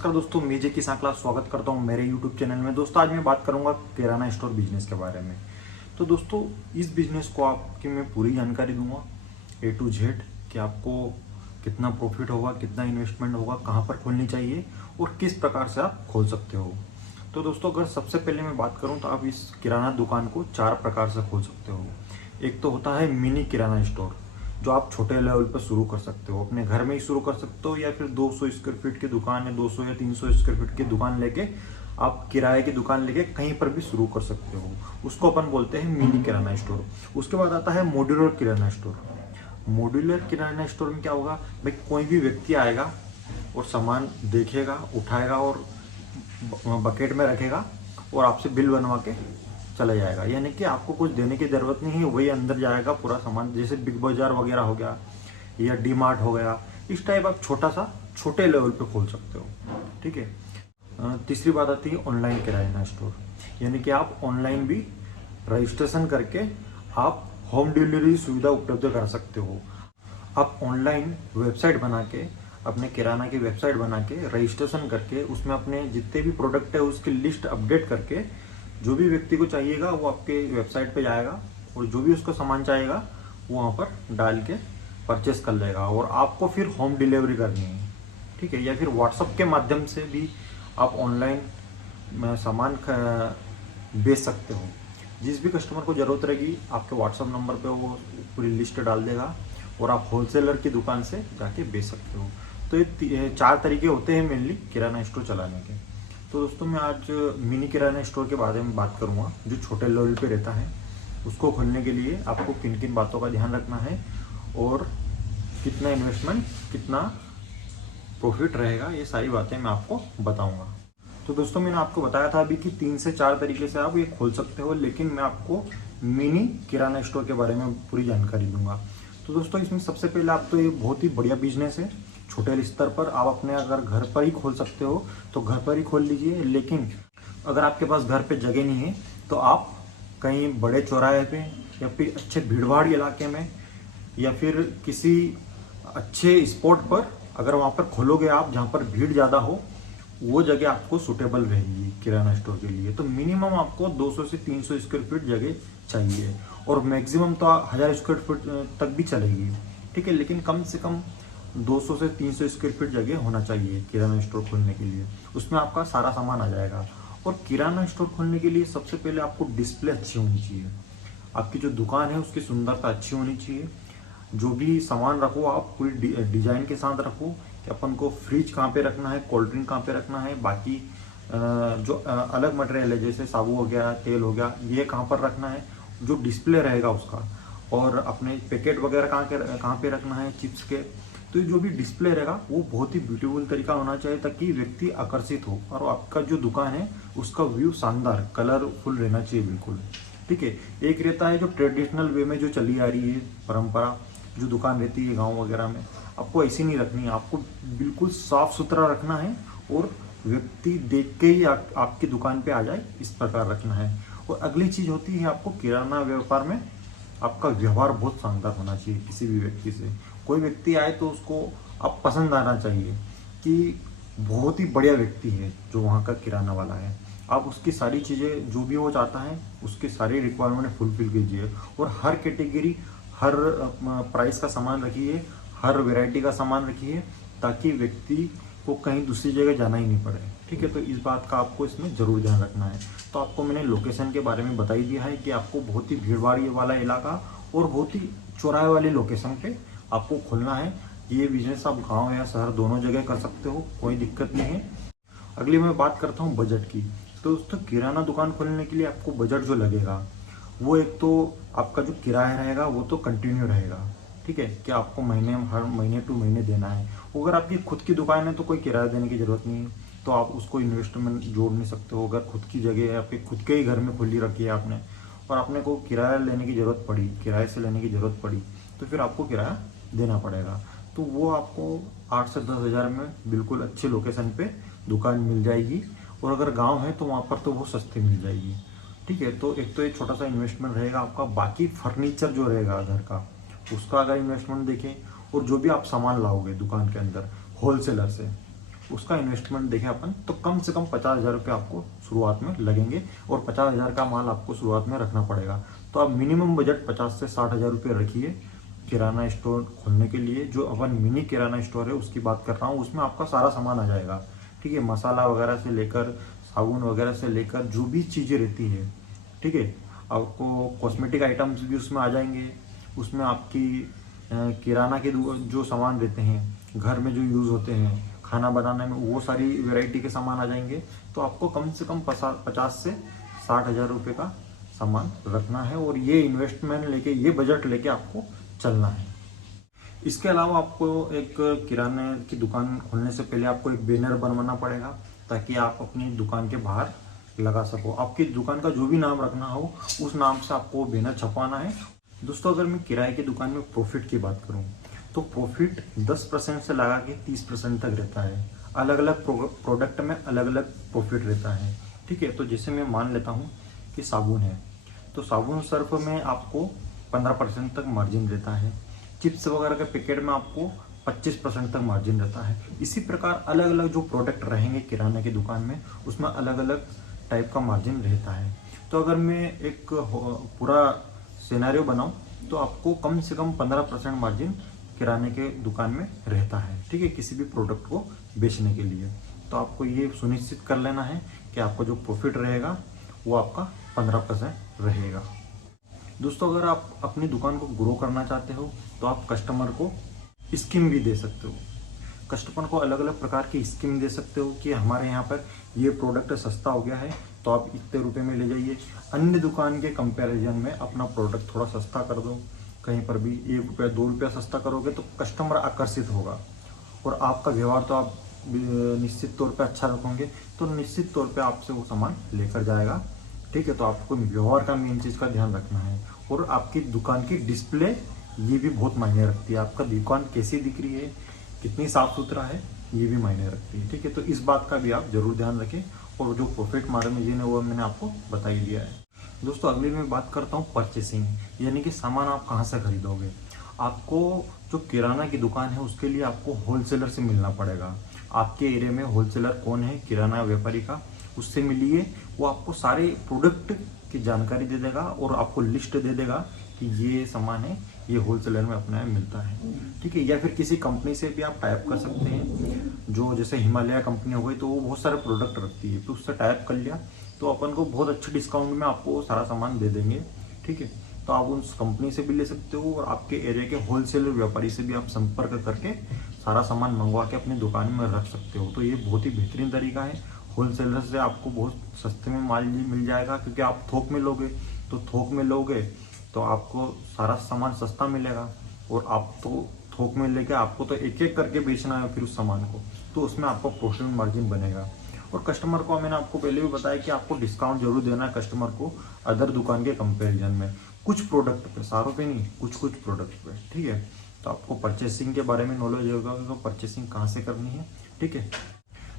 नमस्कार दोस्तों, मैं जे किसान क्लास स्वागत करता हूं मेरे YouTube चैनल में। दोस्तों आज मैं बात करूंगा किराना स्टोर बिजनेस के बारे में। तो दोस्तों इस बिजनेस को आपकी मैं पूरी जानकारी दूंगा A to Z कि आपको कितना प्रॉफिट होगा, कितना इन्वेस्टमेंट होगा, कहां पर खोलनी चाहिए और किस प्रकार से आप खोल सकते हो। तो दोस्तों अगर सबसे पहले मैं बात करूँ तो आप इस किराना दुकान को 4 प्रकार से खोल सकते हो। एक तो होता है मिनी किराना स्टोर, जो आप छोटे लेवल पर शुरू कर सकते हो, अपने घर में ही शुरू कर सकते हो, या फिर 200 स्क्वायर फीट की दुकान है, 200 या 300 स्क्वायर फीट की दुकान लेके आप किराए की दुकान लेके कहीं पर भी शुरू कर सकते हो। उसको अपन बोलते हैं मिनी किराना स्टोर। उसके बाद आता है मॉड्यूलर किराना स्टोर। मॉड्यूलर किराना स्टोर में क्या होगा भाई, कोई भी व्यक्ति आएगा और सामान देखेगा, उठाएगा और बकेट में रखेगा और आपसे बिल बनवा के चला जाएगा। यानी कि आपको कुछ देने की जरूरत नहीं है, वही अंदर जाएगा पूरा सामान। जैसे बिग बाजार वगैरह हो गया या डी मार्ट हो गया, इस टाइप आप छोटे लेवल पे खोल सकते हो। ठीक है। तीसरी बात आती है ऑनलाइन किराना स्टोर, यानी कि आप ऑनलाइन भी रजिस्ट्रेशन करके आप होम डिलीवरी सुविधा उपलब्ध कर सकते हो। आप ऑनलाइन वेबसाइट बना के, अपने किराना की वेबसाइट बना के रजिस्ट्रेशन करके उसमें अपने जितने भी प्रोडक्ट है उसकी लिस्ट अपडेट करके, जो भी व्यक्ति को चाहिएगा वो आपके वेबसाइट पे जाएगा और जो भी उसको सामान चाहिएगा वो वहाँ पर डाल के परचेस कर लेगा और आपको फिर होम डिलीवरी करनी है। ठीक है। या फिर व्हाट्सअप के माध्यम से भी आप ऑनलाइन सामान बेच सकते हो। जिस भी कस्टमर को ज़रूरत रहेगी आपके व्हाट्सअप नंबर पे वो पूरी लिस्ट डाल देगा और आप होलसेलर की दुकान से जाके बेच सकते हो। तो ये 4 तरीके होते हैं मेनली किराना स्टोर चलाने के। तो दोस्तों मैं आज मिनी किराना स्टोर के बारे में बात करूंगा, जो छोटे लेवल पे रहता है। उसको खोलने के लिए आपको किन किन बातों का ध्यान रखना है और कितना इन्वेस्टमेंट, कितना प्रॉफिट रहेगा, ये सारी बातें मैं आपको बताऊंगा। तो दोस्तों मैंने आपको बताया था अभी कि 3 से 4 तरीके से आप ये खोल सकते हो, लेकिन मैं आपको मिनी किराना स्टोर के बारे में पूरी जानकारी दूंगा। तो दोस्तों इसमें सबसे पहले आप, तो ये बहुत ही बढ़िया बिजनेस है। छोटे स्तर पर आप अपने अगर घर पर ही खोल सकते हो तो घर पर ही खोल लीजिए, लेकिन अगर आपके पास घर पे जगह नहीं है तो आप कहीं बड़े चौराहे पे या फिर अच्छे भीड़भाड़ इलाके में या फिर किसी अच्छे स्पॉट पर अगर वहाँ पर खोलोगे आप, जहाँ पर भीड़ ज़्यादा हो, वो जगह आपको सुटेबल रहेगी किराना स्टोर के लिए। तो मिनिमम आपको 200 से 300 स्क्वायर फीट जगह चाहिए और मैक्सिमम तो 1000 स्क्वायर फीट तक भी चलेगी। ठीक है, लेकिन कम से कम 200 से 300 स्क्वायर फीट जगह होना चाहिए किराना स्टोर खोलने के लिए। उसमें आपका सारा सामान आ जाएगा। और किराना स्टोर खोलने के लिए सबसे पहले आपको डिस्प्ले अच्छी होनी चाहिए। आपकी जो दुकान है उसकी सुंदरता अच्छी होनी चाहिए। जो भी सामान रखो आप पूरी डिजाइन के साथ रखो कि अपन को फ्रिज कहाँ पे रखना है, कोल्ड ड्रिंक कहाँ पे रखना है, बाकी जो अलग मटेरियल है जैसे साबुन हो गया, तेल हो गया, ये कहाँ पर रखना है, जो डिस्प्ले रहेगा उसका। और अपने पैकेट वगैरह कहाँ पे रखना है चिप्स के। तो जो भी डिस्प्ले रहेगा वो बहुत ही ब्यूटीफुल तरीका होना चाहिए ताकि व्यक्ति आकर्षित हो और आपका जो दुकान है उसका व्यू शानदार कलरफुल रहना चाहिए बिल्कुल। ठीक है। एक रहता है जो ट्रेडिशनल वे में जो चली आ रही है परंपरा, जो दुकान रहती है गांव वगैरह में, आपको ऐसी नहीं रखनी है। आपको बिल्कुल साफ सुथरा रखना है और व्यक्ति देख के ही आपकी दुकान पे आ जाए, इस प्रकार रखना है। और अगली चीज होती है आपको किराना व्यापार में आपका व्यवहार बहुत शानदार होना चाहिए। किसी भी व्यक्ति से कोई व्यक्ति आए तो उसको आप पसंद आना चाहिए कि बहुत ही बढ़िया व्यक्ति है जो वहाँ का किराना वाला है। आप उसकी सारी चीज़ें जो भी वो चाहता है उसके सारी रिक्वायरमेंट फुलफिल कीजिए और हर कैटेगरी, हर प्राइस का सामान रखिए, हर वैरायटी का सामान रखिए ताकि व्यक्ति को कहीं दूसरी जगह जाना ही नहीं पड़े। ठीक है। तो इस बात का आपको इसमें ज़रूर ध्यान रखना है। तो आपको मैंने लोकेशन के बारे में बता ही दिया है कि आपको बहुत ही भीड़भाड़ वाला इलाका और बहुत ही चौराहे वाली लोकेशन पे आपको खोलना है। ये बिजनेस आप गांव या शहर दोनों जगह कर सकते हो, कोई दिक्कत नहीं है। अगली मैं बात करता हूँ बजट की। तो दोस्तों किराना दुकान खोलने के लिए आपको बजट जो लगेगा वो, एक तो आपका जो किराया रहेगा वो तो कंटिन्यू रहेगा। ठीक है, कि आपको हर महीने टू महीने देना है। अगर आपकी खुद की दुकान है तो कोई किराया देने की जरूरत नहीं है, तो आप उसको इन्वेस्टमेंट जोड़ नहीं सकते हो। अगर खुद की जगह है, आपके खुद के ही घर में खुली रखी है आपने और आपने को किराया लेने की जरूरत पड़ी, किराए से लेने की जरूरत पड़ी, तो फिर आपको किराया देना पड़ेगा। तो वो आपको 8 से 10 हज़ार में बिल्कुल अच्छे लोकेशन पे दुकान मिल जाएगी। और अगर गांव है तो वहाँ पर तो वो सस्ती मिल जाएगी। ठीक है। तो एक तो ये छोटा सा इन्वेस्टमेंट रहेगा आपका। बाकी फर्नीचर जो रहेगा घर का, उसका अगर इन्वेस्टमेंट देखें और जो भी आप सामान लाओगे दुकान के अंदर होलसेलर से, उसका इन्वेस्टमेंट देखें अपन तो कम से कम 50,000 रुपये आपको शुरुआत में लगेंगे और 50,000 का माल आपको शुरुआत में रखना पड़ेगा। तो आप मिनिमम बजट 50 से 60,000 रुपये रखिए किराना स्टोर खोलने के लिए। जो अपन मिनी किराना स्टोर है उसकी बात कर रहा हूँ, उसमें आपका सारा सामान आ जाएगा, ठीक है। मसाला वगैरह से लेकर साबुन वगैरह से लेकर जो भी चीज़ें रहती है, ठीक है। आपको कॉस्मेटिक आइटम्स भी उसमें आ जाएंगे। उसमें आपकी किराना के जो सामान रहते हैं घर में जो यूज़ होते हैं खाना बनाने में, वो सारी वैरायटी के सामान आ जाएंगे। तो आपको कम से कम 50 से 60,000 रुपये का सामान रखना है और ये इन्वेस्टमेंट लेके, ये बजट लेके आपको चलना है। इसके अलावा आपको एक किराने की दुकान खोलने से पहले आपको एक बैनर बनवाना पड़ेगा ताकि आप अपनी दुकान के बाहर लगा सको। आपकी दुकान का जो भी नाम रखना हो उस नाम से आपको बैनर छपवाना है। दोस्तों, अगर मैं किराए की दुकान में प्रॉफिट की बात करूं तो प्रॉफिट 10% से लगा के 30% तक रहता है। अलग अलग प्रोडक्ट में अलग अलग प्रॉफिट रहता है, ठीक है। तो जैसे मैं मान लेता हूँ कि साबुन है, तो साबुन सर्फ में आपको 15% तक मार्जिन रहता है। चिप्स वगैरह के पैकेट में आपको 25% तक मार्जिन रहता है। इसी प्रकार अलग अलग जो प्रोडक्ट रहेंगे किराने की दुकान में उसमें अलग अलग टाइप का मार्जिन रहता है। तो अगर मैं एक पूरा सिनेरियो बनाऊं तो आपको कम से कम 15% मार्जिन किराने के दुकान में रहता है, ठीक है, किसी भी प्रोडक्ट को बेचने के लिए। तो आपको ये सुनिश्चित कर लेना है कि आपका जो प्रॉफिट रहेगा वो आपका 15% रहेगा। दोस्तों, अगर आप अपनी दुकान को ग्रो करना चाहते हो तो आप कस्टमर को स्कीम भी दे सकते हो। कस्टमर को अलग अलग प्रकार की स्कीम दे सकते हो कि हमारे यहाँ पर ये प्रोडक्ट सस्ता हो गया है तो आप इतने रुपए में ले जाइए। अन्य दुकान के कंपैरिजन में अपना प्रोडक्ट थोड़ा सस्ता कर दो। कहीं पर भी 1 रुपया 2 रुपया सस्ता करोगे तो कस्टमर आकर्षित होगा और आपका व्यवहार तो आप निश्चित तौर पे अच्छा रखोगे तो निश्चित तौर पे आपसे वो सामान लेकर जाएगा, ठीक है। तो आपको व्यवहार का मेन चीज़ का ध्यान रखना है और आपकी दुकान की डिस्प्ले ये भी बहुत मायने रखती है। आपका दुकान कैसी दिख रही है, कितनी साफ सुथरा है, ये भी मायने रखती है, ठीक है। तो इस बात का भी आप जरूर ध्यान रखें और जो प्रॉफिट मार्जिन है वो मैंने आपको बता ही दिया है। दोस्तों, अगली मैं बात करता हूँ परचेसिंग, यानी कि सामान आप कहाँ से खरीदोगे। आपको जो किराना की दुकान है उसके लिए आपको होलसेलर से मिलना पड़ेगा। आपके एरिया में होलसेलर कौन है किराना व्यापारी का, उससे मिलिए। वो आपको सारे प्रोडक्ट की जानकारी दे देगा और आपको लिस्ट दे देगा कि ये सामान है, ये होलसेलर में अपना मिलता है, ठीक है। या फिर किसी कंपनी से भी आप टाइप कर सकते हैं, जो जैसे हिमालय कंपनी हो गई तो वो बहुत सारे प्रोडक्ट रखती है, तो उससे टाइप कर लिया तो अपन को बहुत अच्छे डिस्काउंट में आपको सारा सामान दे देंगे, ठीक है। तो आप उस कंपनी से भी ले सकते हो और आपके एरिया के होलसेलर व्यापारी से भी आप संपर्क करके सारा सामान मंगवा के अपनी दुकान में रख सकते हो। तो ये बहुत ही बेहतरीन तरीका है। होलसेलर से आपको बहुत सस्ते में माल मिल जाएगा, क्योंकि आप थोक में लोगे तो तो आपको सारा सामान सस्ता मिलेगा और आप तो थोक में लेके आपको तो एक एक करके बेचना है फिर उस सामान को, तो उसमें आपका प्रोफिट मार्जिन बनेगा। और कस्टमर को मैंने आपको पहले भी बताया कि आपको डिस्काउंट जरूर देना है कस्टमर को अदर दुकान के कंपैरिजन में, कुछ प्रोडक्ट पे, सारों पे नहीं, कुछ कुछ प्रोडक्ट पे, ठीक है। तो आपको परचेसिंग के बारे में नॉलेज होगा तो परचेसिंग कहाँ से करनी है, ठीक है।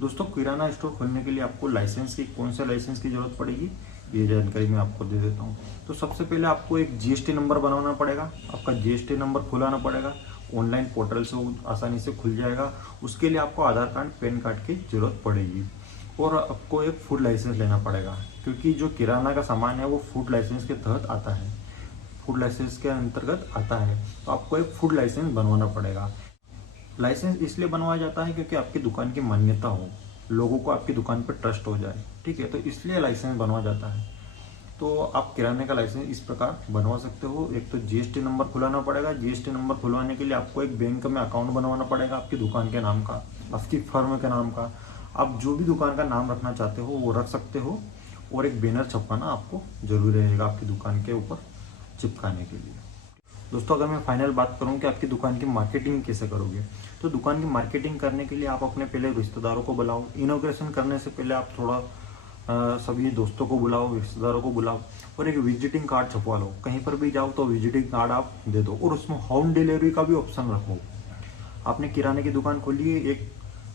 दोस्तों, किराना स्टोर खोलने के लिए आपको लाइसेंस की, कौन से लाइसेंस की जरूरत पड़ेगी ये जानकारी मैं आपको दे देता हूँ। तो सबसे पहले आपको एक जीएसटी नंबर बनाना पड़ेगा, आपका जीएसटी नंबर खुलाना पड़ेगा। ऑनलाइन पोर्टल से वो आसानी से खुल जाएगा। उसके लिए आपको आधार कार्ड, पैन कार्ड की जरूरत पड़ेगी और आपको एक फूड लाइसेंस लेना पड़ेगा, क्योंकि जो किराना का सामान है वो फूड लाइसेंस के तहत आता है, फूड लाइसेंस के अंतर्गत आता है। तो आपको एक फूड लाइसेंस बनवाना पड़ेगा। लाइसेंस इसलिए बनवाया जाता है क्योंकि आपकी दुकान की मान्यता हो, लोगों को आपकी दुकान पर ट्रस्ट हो जाए, ठीक है। तो इसलिए लाइसेंस बनवाया जाता है। तो आप किराने का लाइसेंस इस प्रकार बनवा सकते हो। एक तो जीएसटी नंबर खुलाना पड़ेगा। जीएसटी नंबर खुलवाने के लिए आपको एक बैंक में अकाउंट बनवाना पड़ेगा आपकी दुकान के नाम का, आपकी फर्म के नाम का। आप जो भी दुकान का नाम रखना चाहते हो वो रख सकते हो और एक बैनर छपवाना आपको जरूरी रहेगा आपकी दुकान के ऊपर चिपकाने के लिए। दोस्तों, अगर मैं फाइनल बात करूं कि आपकी दुकान की मार्केटिंग कैसे करोगे, तो दुकान की मार्केटिंग करने के लिए आप अपने पहले रिश्तेदारों को बुलाओ। इनॉग्रेशन करने से पहले आप थोड़ा सभी दोस्तों को बुलाओ, रिश्तेदारों को बुलाओ और एक विजिटिंग कार्ड छपवा लो। कहीं पर भी जाओ तो विजिटिंग कार्ड आप दे दो और उसमें होम डिलीवरी का भी ऑप्शन रखो। आपने किराने की दुकान खोली है, एक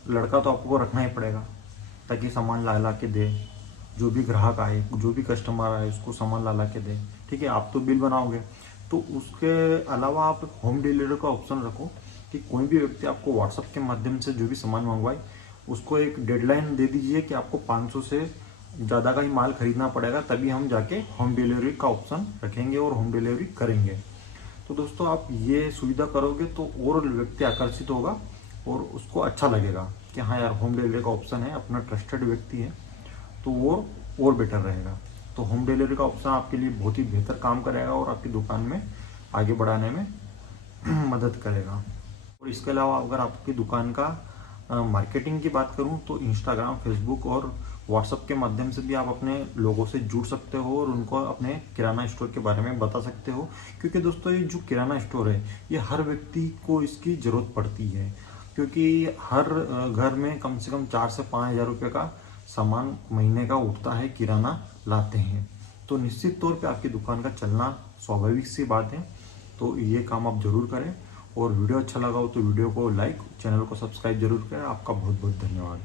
लड़का तो आपको रखना ही पड़ेगा ताकि सामान ला ला के दे, जो भी ग्राहक आए, जो भी कस्टमर आए उसको सामान ला ला के दे, ठीक है। आप तो बिल बनाओगे, तो उसके अलावा आप होम डिलीवरी का ऑप्शन रखो कि कोई भी व्यक्ति आपको व्हाट्सएप के माध्यम से जो भी सामान मंगवाए उसको एक डेडलाइन दे दीजिए कि आपको 500 से ज़्यादा का ही माल खरीदना पड़ेगा, तभी हम जाके होम डिलीवरी का ऑप्शन रखेंगे और होम डिलीवरी करेंगे। तो दोस्तों आप ये सुविधा करोगे तो और व्यक्ति आकर्षित होगा और उसको अच्छा लगेगा कि हाँ यार होम डिलीवरी का ऑप्शन है, अपना ट्रस्टेड व्यक्ति है, तो वो और बेटर रहेगा। तो होम डिलीवरी का ऑप्शन आपके लिए बहुत ही बेहतर काम करेगा और आपकी दुकान में आगे बढ़ाने में मदद करेगा। और इसके अलावा अगर आपकी दुकान का मार्केटिंग की बात करूं तो इंस्टाग्राम, फेसबुक और व्हाट्सएप के माध्यम से भी आप अपने लोगों से जुड़ सकते हो और उनको अपने किराना स्टोर के बारे में बता सकते हो। क्योंकि दोस्तों ये जो किराना स्टोर है ये हर व्यक्ति को इसकी ज़रूरत पड़ती है, क्योंकि हर घर में कम से कम 4 से 5 हज़ार रुपये का सामान महीने का उठता है, किराना लाते हैं। तो निश्चित तौर पे आपकी दुकान का चलना स्वाभाविक सी बात है। तो ये काम आप जरूर करें और वीडियो अच्छा लगा हो तो वीडियो को लाइक, चैनल को सब्सक्राइब जरूर करें। आपका बहुत बहुत धन्यवाद।